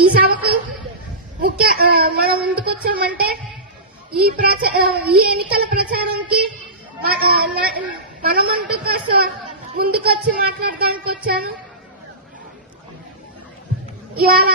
ఈ సభకు ముఖ్య మనం ముందుకొచ్చామంటే ఈ ఎన్నికల ప్రచారానికి మనమంటూ కాస్త ముందుకొచ్చి మాట్లాడడానికి వచ్చాను. ఇవాళ